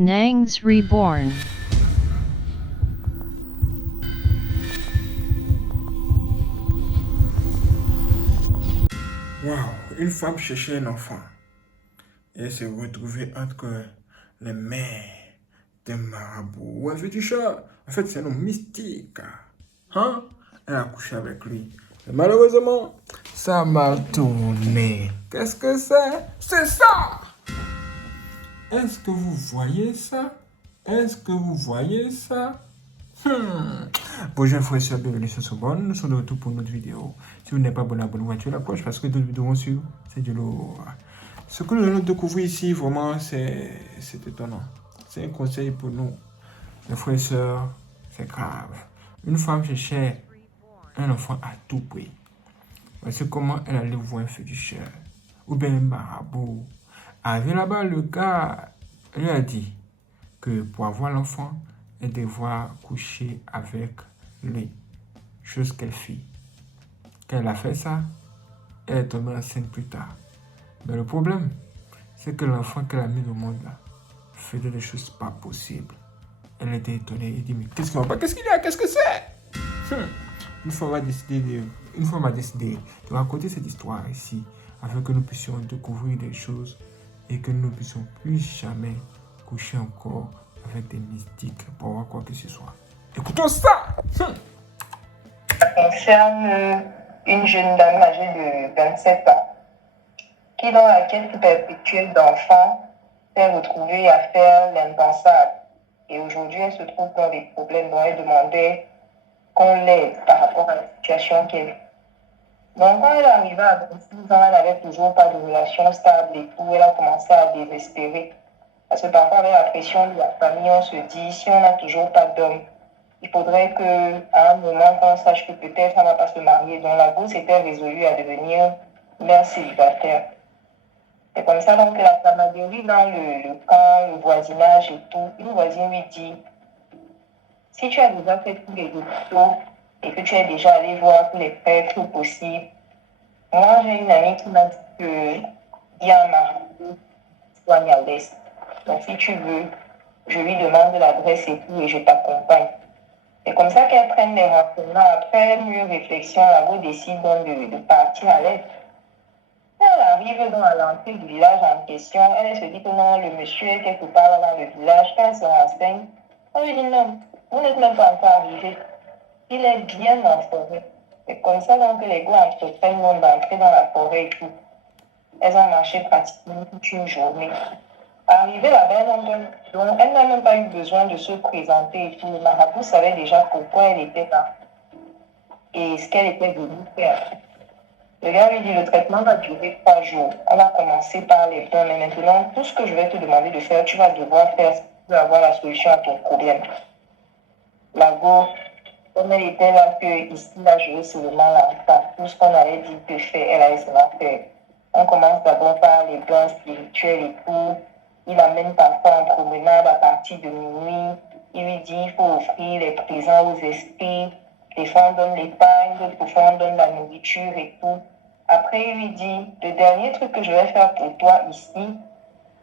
Nangs Reborn. Waouh, une femme cherchait un enfant et elle s'est retrouvée entre les mains d'un marabout ou un féticheur. En fait, c'est un homme mystique. Hein? Elle a couché avec lui. Et malheureusement, ça a mal tourné. Qu'est-ce que c'est? C'est ça! Est-ce que vous voyez ça? Est-ce que vous voyez ça? Bonjour frères et sœurs, bienvenue sur Sobonne. Nous sommes de retour pour une autre vidéo. Si vous n'êtes pas abonné, abonnez-vous à la cloche parce que d'autres vidéos vont suivre. C'est du lourd. Ce que nous allons découvrir ici, vraiment, c'est étonnant. C'est un conseil pour nous. Les frères et sœurs, c'est grave. Une femme cherchait un enfant à tout prix. Voici comment elle allait voir un féticheur ou bien un marabout. Arrivé là-bas, le gars lui a dit que pour avoir l'enfant, elle devra coucher avec lui. Chose qu'elle fit. Quand elle a fait ça, elle est tombée enceinte plus tard. Mais le problème, c'est que l'enfant qu'elle a mis au monde là faisait des choses pas possibles. Elle était étonnée et dit mais qu'est-ce qu'il va pas? Qu'est-ce qu'il y a? Qu'est-ce que c'est? Une fois on va décider de raconter cette histoire ici afin que nous puissions découvrir des choses et que nous ne puissions plus jamais coucher encore avec des mystiques pour voir quoi que ce soit. Écoutons ça! Concerne une jeune dame âgée de 27 ans qui, dans la quête perpétuelle d'enfants, s'est retrouvée à faire l'impensable. Et aujourd'hui, elle se trouve dans des problèmes dont elle demandait qu'on l'aide par rapport à la situation qu'elle vit. Donc, quand elle est arrivée à 26 ans, elle n'avait toujours pas de relation stable et tout. Elle a commencé à désespérer. Parce que parfois, avec la pression de la famille, on se dit, si on n'a toujours pas d'homme, il faudrait qu'à un moment, qu'on sache que peut-être on ne va pas se marier. Donc, la grosse était résolue à devenir mère célibataire. C'est comme ça donc que la camaraderie dans le camp, le voisinage et tout, une voisine lui dit, si tu as déjà fait tous les hôpitaux et que tu es déjà allé voir tous les prêtres possibles, moi j'ai une amie qui m'a dit que il y a un marabout soigne à l'est. Donc si tu veux, je lui demande l'adresse et tout et je t'accompagne. C'est comme ça qu'elles prennent les renseignements. Après mûre réflexion, la go décide donc de partir à l'est. Elle arrive dans l'entrée du village en question. Elle se dit que non, le monsieur est quelque part là dans le village. Quand elle se renseigne, on lui dit non, vous n'êtes même pas encore arrivé. Il est bien en forêt. C'est comme ça donc que les go entreprennent d'entrer dans la forêt et tout. Elles ont marché pratiquement toute une journée. Arrivée là-bas, donc, elle n'a même pas eu besoin de se présenter et tout. Le marabout savait déjà pourquoi elle était là et ce qu'elle était venue faire. Le gars lui dit, le traitement va durer 3 jours. On va commencer par les dents, mais maintenant, tout ce que je vais te demander de faire, tu vas devoir faire si tu veux avoir la solution à ton problème. La go, comme elle était là, que ici, là, je vais seulement la faire. Tout ce qu'on avait dit que faire, elle allait seulement faire. On commence d'abord par les dents spirituelles et tout. Il l'amène parfois en promenade à partir de minuit. Il lui dit, il faut offrir les présents aux esprits. Des fois, on donne l'épargne, d'autres fois, on donne la nourriture et tout. Après, il lui dit, le dernier truc que je vais faire pour toi ici,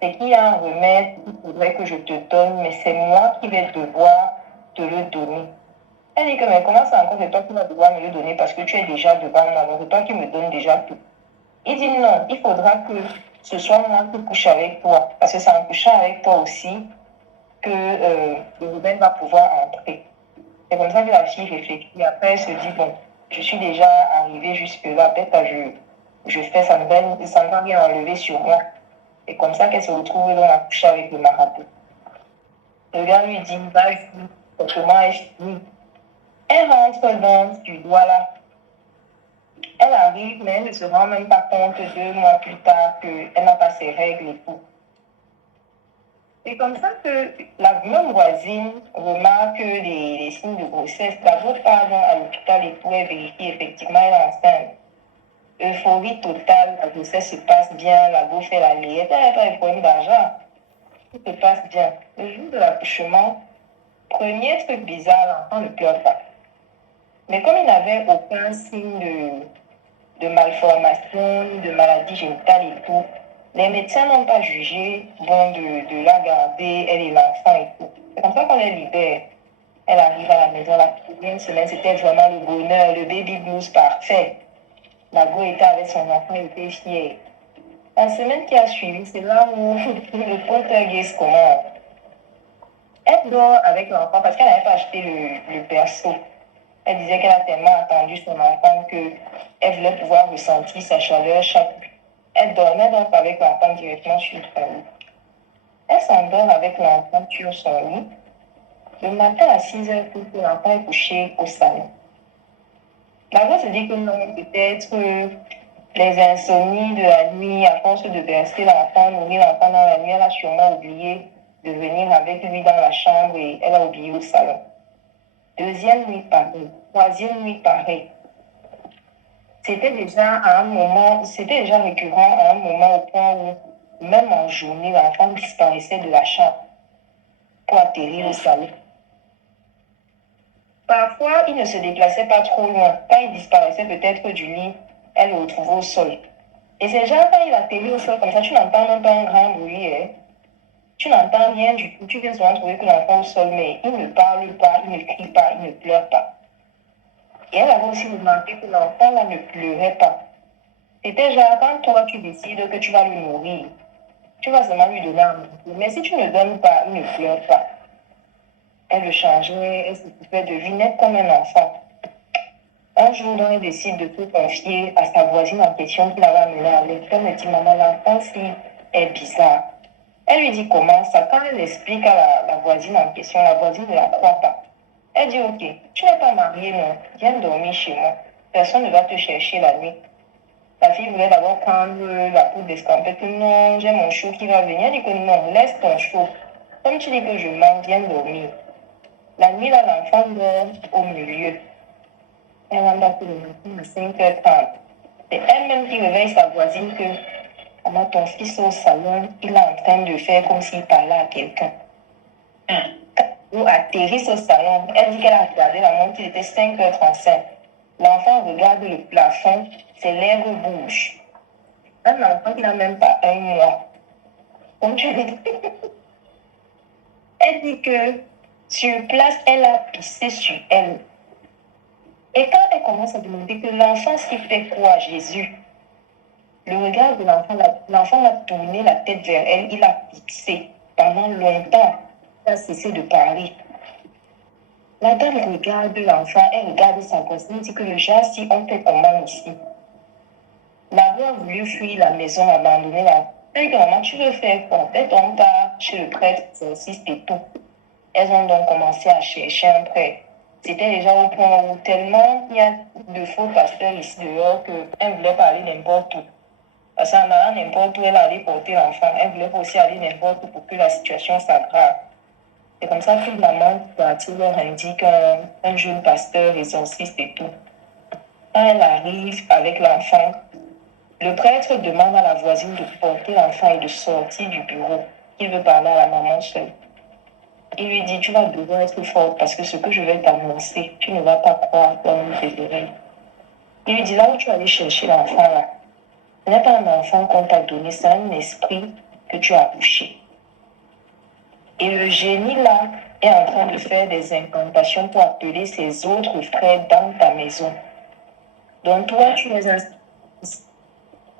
c'est qu'il y a un remède qu'il faudrait que je te donne, mais c'est moi qui vais devoir te le donner. Elle dit que, mais comment ça encore, c'est toi qui vas devoir me le donner parce que tu es déjà devant moi, donc c'est toi qui me donnes déjà tout. Il dit non, il faudra que ce soit moi qui couche avec toi, parce que c'est en couchant avec toi aussi que le remède va pouvoir entrer. C'est comme ça que la fille réfléchit. Après, elle se dit, bon, je suis déjà arrivée jusque-là, peut-être je fais, ça ne va rien enlever sur moi. C'est comme ça qu'elle se retrouve dans la couche avec le marabout. Le gars lui dit, vas-y, autrement elle finit. Elle rentre dans du doigt là. Elle arrive, mais elle ne se rend même pas compte 2 mois plus tard qu'elle n'a pas ses règles et tout. C'est comme ça que la même voisine remarque les signes de grossesse. D'abord, part à l'hôpital et tout, elle vérifie effectivement elle est enceinte. Euphorie totale, la grossesse se passe bien, la go fait la layette, elle n'a pas de problème d'argent. Tout se passe bien. Le jour de l'accouchement, premier truc bizarre, l'enfant ne pleure pas. Mais comme il n'avait aucun signe de malformation, de maladie génitale et tout, Les médecins n'ont pas jugé bon de la garder, elle et l'enfant et tout. C'est comme ça qu'on les libère. Elle arrive à la maison la première semaine, c'était vraiment le bonheur, le baby blues parfait. La go était avec son enfant, elle était fière. La semaine qui a suivi, c'est là où le poltergeist commence. Elle dort avec l'enfant parce qu'elle n'avait pas acheté le berceau. Elle disait qu'elle a tellement attendu son enfant qu'elle voulait pouvoir ressentir sa chaleur chaque nuit. Elle dormait donc avec l'enfant directement sur son lit. Elle s'endort avec l'enfant sur son lit. Le matin à 6h, l'enfant est couché au salon. La voix se dit que non, peut-être les insomnies de la nuit, à force de bercer l'enfant, nourrir l'enfant dans la nuit, elle a sûrement oublié de venir avec lui dans la chambre et elle a oublié au salon. Deuxième nuit pareil. Troisième nuit pareil. C'était déjà récurrent à un moment au point où, même en journée, l'enfant disparaissait de la chambre pour atterrir au salon. Parfois, il ne se déplaçait pas trop loin. Quand il disparaissait peut-être du lit, elle le retrouvait au sol. Et c'est genre quand il atterrit au sol comme ça, tu n'entends même pas un grand bruit. Hein. Tu n'entends rien du tout. Tu viens souvent trouver que l'enfant est au sol, mais il ne parle pas, il ne crie pas, il ne pleure pas. Et elle avait aussi remarqué que l'enfant là ne pleurait pas. C'était genre quand toi tu décides que tu vas le nourrir, tu vas seulement lui donner un manger. Mais si tu ne donnes pas, il ne pleure pas. Elle le changeait, elle s'occupait de lui net comme un enfant. Un jour, donc, elle décide de tout confier à sa voisine en question qui l'avait amenée à l'école. Elle me dit, maman, l'enfant-ci est bizarre. Elle lui dit comment ça. Quand elle explique à la voisine en question, la voisine ne la croit pas. Elle dit, ok, tu n'es pas mariée, non. Viens dormir chez moi. Personne ne va te chercher la nuit. La fille voulait d'abord prendre la poudre d'escampette. Non, j'ai mon chou qui va venir. Elle dit que non, laisse ton chou. Comme tu dis que je manque, viens dormir. La nuit, là, l'enfant dort au milieu. Elle rentre dans le matin à 5h30. C'est elle-même qui réveille sa voisine que maman, ton fils au salon, il est en train de faire comme s'il parlait à quelqu'un. Ou atterrisse au salon, elle dit qu'elle a regardé la montre, il était 5h35. L'enfant regarde le plafond, ses lèvres bougent. Un enfant qui n'a même pas un mois. Comme tu dis. Elle dit que sur place, elle a pissé sur elle. Et quand elle commence à demander que l'enfant s'y fait quoi, Jésus, le regard de l'enfant a tourné la tête vers elle, il a pissé pendant longtemps. Il a cessé de parler. La dame regarde l'enfant, elle regarde sa gosse, elle dit que le genre, si on fait comment ici. La voix a voulu fuir la maison, abandonner la. Elle dit, maman, tu veux faire quoi? Peut-être on part chez le prêtre, exorciste et tout. Elles ont donc commencé à chercher un prêtre. C'était déjà au point où tellement il y a de faux pasteurs ici dehors qu'elle ne voulait pas aller n'importe où. Parce qu'en allant n'importe où, elle allait porter l'enfant. Elle voulait pas aussi aller n'importe où pour que la situation s'aggrave. C'est comme ça que maman partie leur indique un jeune pasteur exorciste et tout. Quand elle arrive avec l'enfant, le prêtre demande à la voisine de porter l'enfant et de sortir du bureau. Il veut parler à la maman seule. Il lui dit, tu vas devoir être forte parce que ce que je vais t'annoncer, tu ne vas pas croire comme tes oreilles. Il lui dit, là où tu vas aller chercher l'enfant là, ce n'est pas un enfant qu'on t'a donné, c'est un esprit que tu as accouché. Et le génie là est en train de faire des incantations pour appeler ses autres frères dans ta maison. Donc toi, tu es un.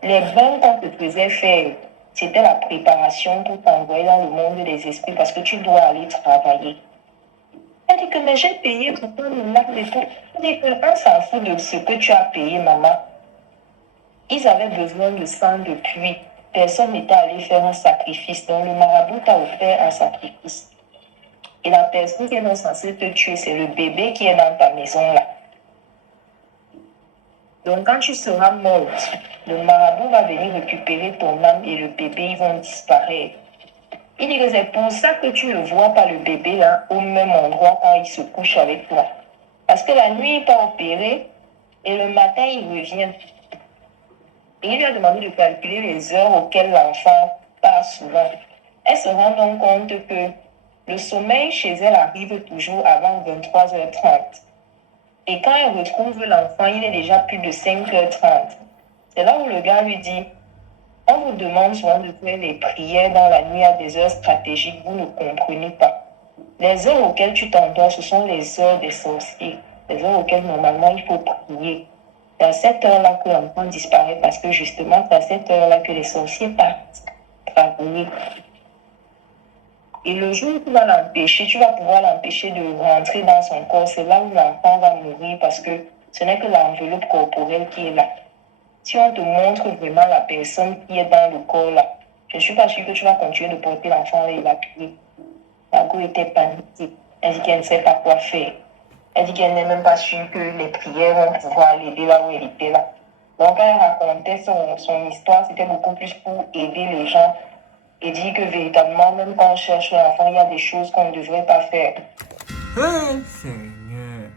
Les bains qu'on te faisait faire, c'était la préparation pour t'envoyer dans le monde des esprits parce que tu dois aller travailler. Elle dit que mais j'ai payé pour prendre le lac et tout. Elle dit qu'on s'en fout de ce que tu as payé, maman. Ils avaient besoin de sang depuis. Personne n'était allé faire un sacrifice. Donc le marabout t'a offert un sacrifice. Et la personne qui est non censée te tuer, c'est le bébé qui est dans ta maison là. Donc quand tu seras morte, le marabout va venir récupérer ton âme et le bébé, ils vont disparaître. Il dit que c'est pour ça que tu ne vois pas le bébé là au même endroit quand il se couche avec toi. Parce que la nuit, il t'a opéré et le matin, il revient. Et il lui a demandé de calculer les heures auxquelles l'enfant part souvent. Elle se rend donc compte que le sommeil chez elle arrive toujours avant 23h30. Et quand elle retrouve l'enfant, il est déjà plus de 5h30. C'est là où le gars lui dit, On vous demande souvent de faire les prières dans la nuit à des heures stratégiques, vous ne comprenez pas. Les heures auxquelles tu t'endors, ce sont les heures des sorciers, les heures auxquelles normalement il faut prier. C'est à cette heure-là que l'enfant disparaît parce que justement, c'est à cette heure-là que les sorciers partent travailler. Et le jour où tu vas l'empêcher, tu vas pouvoir l'empêcher de rentrer dans son corps. C'est là où l'enfant va mourir parce que ce n'est que l'enveloppe corporelle qui est là. Si on te montre vraiment la personne qui est dans le corps là, je ne suis pas sûre que tu vas continuer de porter l'enfant et l'évacuer. La go était paniquée. Elle dit qu'elle ne sait pas quoi faire. Elle dit qu'elle n'est même pas sûre que les prières vont pouvoir l'aider là où elle était là. Donc, quand elle racontait son histoire, c'était beaucoup plus pour aider les gens et dire que véritablement, même quand on cherche l'enfant, il y a des choses qu'on ne devrait pas faire. Seigneur.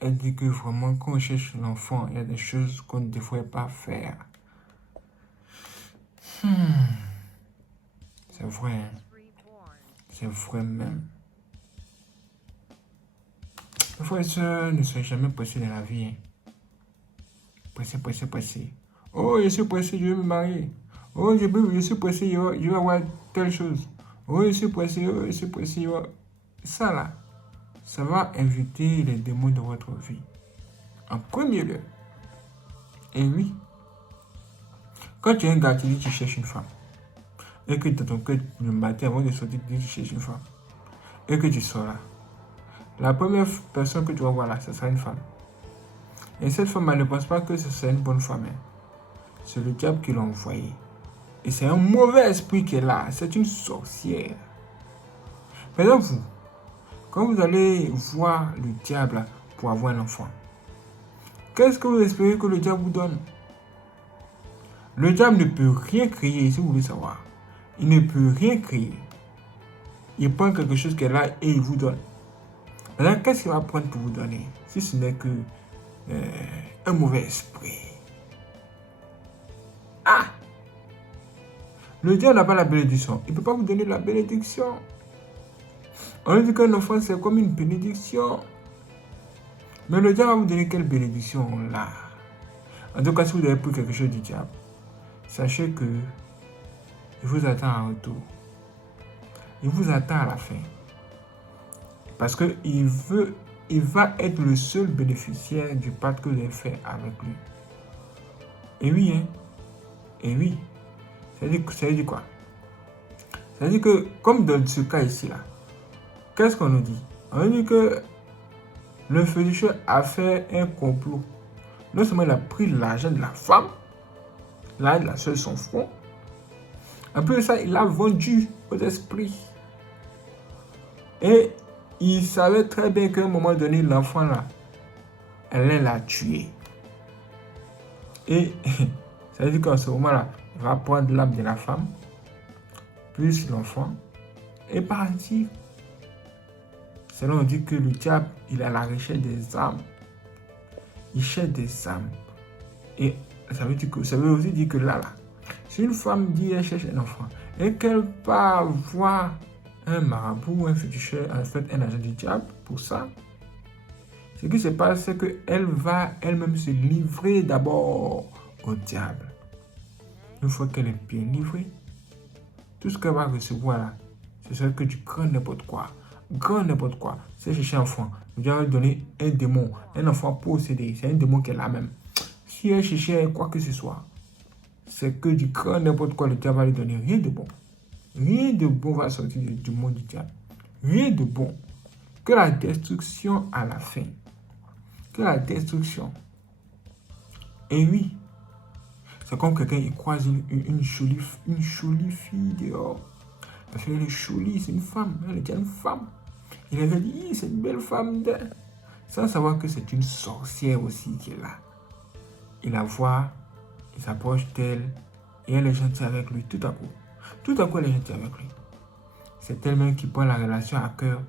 Elle dit que vraiment, quand on cherche l'enfant, il y a des choses qu'on ne devrait pas faire. C'est vrai, hein? C'est vrai même. Les frères et sœurs ne sont jamais pressés dans la vie. Hein? Pressé. Oh, je suis pressé, je vais me marier. Oh, je suis pressé, je vais avoir telle chose. Oh, je suis pressé. Ça là, ça va inviter les démons de votre vie. En premier lieu. Et oui, quand tu es un gars, tu dis que tu cherches une femme. Et que dans ton cœur, le matin, avant de sortir, tu dis que tu cherches une femme. Et que tu sors là. La première personne que tu vas voir là, ce sera une femme. Et cette femme, elle ne pense pas que ce soit une bonne femme. Hein. C'est le diable qui l'a envoyé. Et c'est un mauvais esprit qui est là. C'est une sorcière. Maintenant, vous, quand vous allez voir le diable pour avoir un enfant, qu'est-ce que vous espérez que le diable vous donne? Le diable ne peut rien créer, si vous voulez savoir. Il ne peut rien créer. Il prend quelque chose qui est là et il vous donne. Maintenant, qu'est-ce qu'il va prendre pour vous donner? Si ce n'est que un mauvais esprit. Ah! Le diable n'a pas la bénédiction. Il ne peut pas vous donner la bénédiction. On dit qu'un enfant, c'est comme une bénédiction. Mais le diable va vous donner quelle bénédiction là? En tout cas, si vous avez pris quelque chose du diable, sachez que il vous attend en retour. Il vous attend à la fin. Parce qu'il va être le seul bénéficiaire du pacte que vous avez fait avec lui. Et oui, hein? Et oui. Ça veut dire quoi? Ça veut dire que, comme dans ce cas ici, là, qu'est-ce qu'on nous dit? On nous dit que le féticheur a fait un complot. Non seulement il a pris l'argent de la femme, l'argent de la seule son front, après ça, il l'a vendu aux esprits. Et il savait très bien qu'à un moment donné, l'enfant là, elle l'a tué. Et ça veut dire qu'en ce moment-là, il va prendre l'âme de la femme, plus l'enfant, et partir. C'est là on dit que le diable, il a la recherche des âmes. Il cherche des âmes. Et ça veut aussi dire que là, si une femme dit qu'elle cherche un enfant, et qu'elle va voir un marabout, un féticheur, en fait un agent du diable pour ça, ce qui se passe, c'est qu'elle va elle-même se livrer d'abord au diable. Une fois qu'elle est bien livrée, tout ce qu'elle va recevoir là, c'est que du grand n'importe quoi. Grand n'importe quoi. C'est chercher un enfant. Le diable va donner un démon, un enfant possédé. C'est un démon qui est là même. Si elle cherchait quoi que ce soit, c'est que du grand n'importe quoi, le diable va lui donner. Rien de bon. Rien de bon va sortir du monde du diable. Rien de bon. Que la destruction à la fin. Que la destruction. Et oui, c'est comme quelqu'un il croise une jolie fille dehors. Parce qu'elle est jolie, c'est une femme. Elle est déjà une femme. Il avait dit, c'est une belle femme. Sans savoir que c'est une sorcière aussi qui est là. Il la voit, il s'approche d'elle. Et elle est gentille avec lui tout à coup. Tout à coup, elle est gentille avec lui. C'est elle-même qui prend la relation à cœur.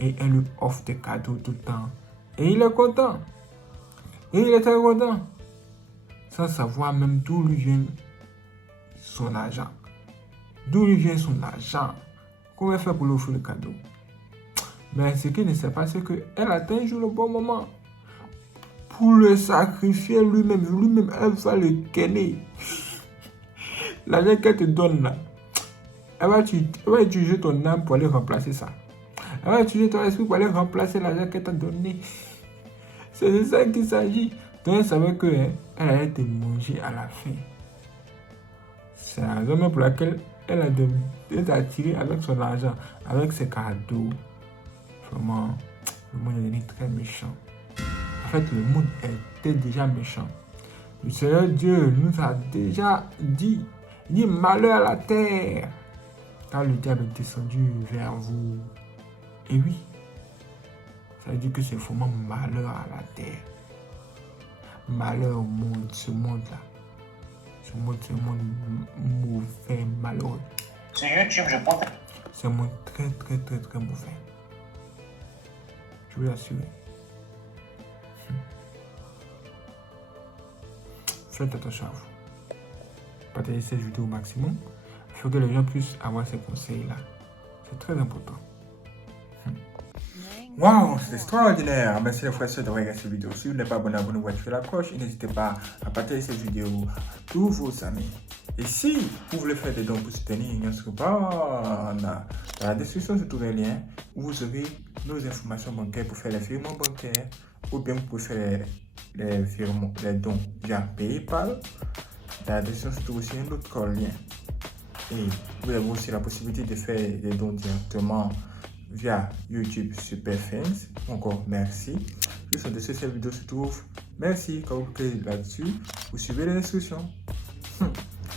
Et elle lui offre des cadeaux tout le temps. Et il est content. Et il est très content. Sans savoir même d'où lui vient son argent. D'où lui vient son argent. Comment elle fait pour lui offrir le cadeau? Mais ce qu'il ne sait pas, c'est qu'elle attend un jour le bon moment pour le sacrifier lui-même. Lui-même, elle va le kenner. L'argent qu'elle te donne là, elle va utiliser ton âme pour aller remplacer ça. Elle va utiliser ton esprit pour aller remplacer l'argent qu'elle t'a donné. C'est de ça qu'il s'agit. Donc elle savait qu'elle allait te manger à la fin. C'est la raison même pour laquelle elle t'a attiré avec son argent, avec ses cadeaux. Vraiment, le monde est devenu très méchant. En fait, le monde était déjà méchant. Le Seigneur Dieu nous a déjà dit, il dit malheur à la terre, car le diable est descendu vers vous. Et oui, ça veut dire que c'est vraiment malheur à la terre. Malheur au monde, ce monde-là. Ce monde, c'est un monde mauvais, malheureux. Sur YouTube, je pense. C'est un monde très, très, très, très mauvais. Je vous l'assure. Faites attention à vous. Partagez cette vidéo au maximum. Il faut que les gens puissent avoir ces conseils-là. C'est très important. Waouh, c'est extraordinaire. Merci les frères et sœurs d'avoir regardé cette vidéo. Si vous n'êtes pas abonné, abonnez-vous, activez la cloche. Et n'hésitez pas à partager cette vidéo à tous vos amis. Et si vous voulez faire des dons pour soutenir notre bande, dans la description se trouve un lien où vous aurez nos informations bancaires pour faire les virements bancaires ou bien vous pouvez faire les dons via PayPal. Dans la description se trouve aussi un autre lien. Et vous avez aussi la possibilité de faire des dons directement via YouTube Super Fans. Encore merci. Juste en dessous de cette vidéo se trouve merci. Quand vous cliquez là-dessus, vous suivez les instructions.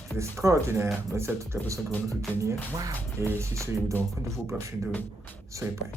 C'est extraordinaire. Merci à toutes les personnes qui vont nous soutenir. Wow. Et si ce, je vous donne compte de vos prochaines vidéos. Soyez prêts.